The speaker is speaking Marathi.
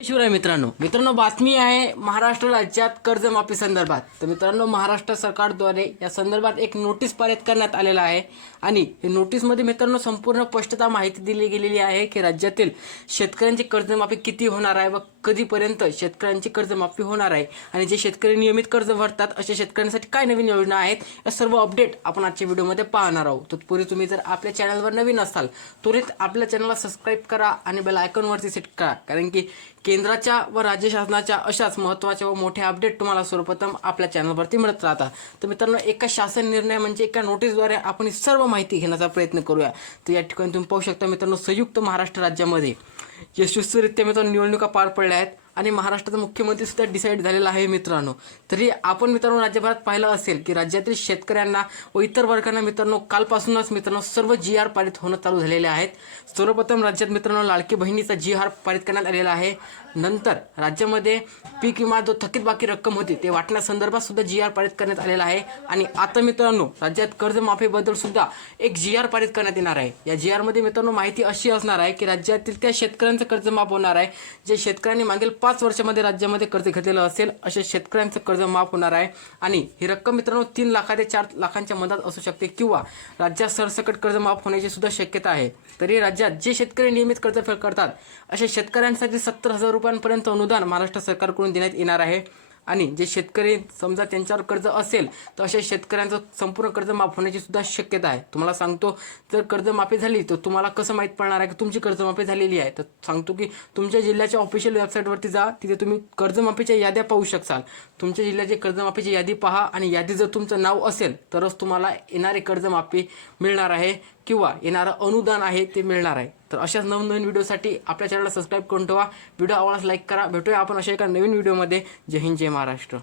शिवराय मित्रांनो मित्रांनो बातमी आहे महाराष्ट्र राज्यात कर्जमाफी संदर्भात. तर मित्रांनो महाराष्ट्र सरकारद्वारे या संदर्भात एक नोटीस पारित करण्यात आलेला आहे. आणि हे नोटीसमध्ये मित्रांनो संपूर्ण स्पष्टता माहिती दिली गेलेली आहे की राज्यातील शेतकऱ्यांची कर्जमाफी किती होणार आहे व कधीपर्यंत शेतकऱ्यांची कर्जमाफी होणार आहे आणि जे शेतकरी नियमित कर्ज भरतात अशा शेतकऱ्यांसाठी काय नवीन योजना आहेत? या सर्व अपडेट आपण आजच्या व्हिडिओमध्ये पाहणार आहोत. तत्पूर्वी तुम्ही जर आपल्या चॅनलवर नवीन असाल त्वरित आपल्या चॅनलला सबस्क्राईब करा आणि बेल आयकॉनवरती सेट करा. कारण की केंद्राच्या व राज्य शासनाच्या अशाच महत्त्वाच्या व मोठ्या अपडेट तुम्हाला सर्वप्रथम आपल्या चॅनलवरती मिळत राहतात. तर मित्रांनो एका शासन निर्णय म्हणजे एका नोटीसद्वारे आपण ही सर्व माहिती घेण्याचा प्रयत्न करूया. तर या ठिकाणी तुम्ही पाहू शकता मित्रांनो संयुक्त महाराष्ट्र राज्यामध्ये यशस्वीरित्या मित्रांनो निवडणुका पार पडल्या आहेत आणि महाराष्ट्राचा मुख्यमंत्री सुद्धा डिसाईड झालेला आहे मित्रांनो. तरी आपण मित्रांनो राज्यभरात पाहिलं असेल की राज्यातील शेतकऱ्यांना व इतर वर्गांना मित्रांनो कालपासूनच मित्रांनो सर्व जी आर पारित होणं चालू झालेले आहेत. सर्वप्रथम राज्यात मित्रांनो लाडकी बहिणीचा जी आर पारित करण्यात आलेला आहे. नंतर राज्यामध्ये पीक विमा जो थकीत बाकी रक्कम होती ते वाटण्यासंदर्भात सुद्धा जी आर पारित करण्यात आलेला आहे. आणि आता मित्रांनो राज्यात कर्जमाफीबद्दल सुद्धा एक जी आर पारित करण्यात येणार आहे. या जी आरमध्ये मित्रांनो माहिती अशी असणार आहे की राज्यातील त्या शेतकऱ्यांचं कर्ज माफ होणार आहे जे शेतकऱ्यांनी मागील पाच वर्षामध्ये राज्यामध्ये कर्ज घेतलेलं असेल अशा शेतकऱ्यांचं कर्ज माफ होणार आहे. आणि ही रक्कम मित्रांनो तीन लाखा ते चार लाखांच्या मधात असू शकते किंवा राज्यात सरसकट कर्ज माफ होण्याची सुद्धा शक्यता आहे. तरी राज्यात जे शेतकरी नियमित कर्ज फेड करतात अशा शेतकऱ्यांसाठी सत्तर हजार रुपये रुपयांपर्यंत अनुदान महाराष्ट्र सरकारकडून देण्यात येणार आहे. आणि जे शेतकरी समजा त्यांच्यावर कर्ज असेल तर अशा शेतकऱ्यांचं संपूर्ण कर्ज माफ होण्याची सुद्धा शक्यता आहे. तुम्हाला सांगतो जर कर्जमाफी झाली तर तुम्हाला कसं माहीत पडणार आहे की तुमची कर्जमाफी झालेली आहे? तर सांगतो की तुमच्या जिल्ह्याच्या ऑफिशियल वेबसाईटवरती जा तिथे तुम्ही कर्जमाफीच्या याद्या पाहू शकाल तुमच्या जिल्ह्याची कर्जमाफीची यादी पहा आणि यादी जर तुमचं नाव असेल तरच तुम्हाला येणारी कर्जमाफी मिळणार आहे. किंवा येणारं अनुदान आहे ते मिळणार आहे. तर अशाच नवनवीन व्हिडिओसाठी आपल्या चॅनलला सबस्क्राईब करून ठेवा. व्हिडिओ आवडल्यास लाईक करा. भेटूया आपण अशा एका नवीन व्हिडिओमध्ये. जय हिंद जय महाराष्ट्र.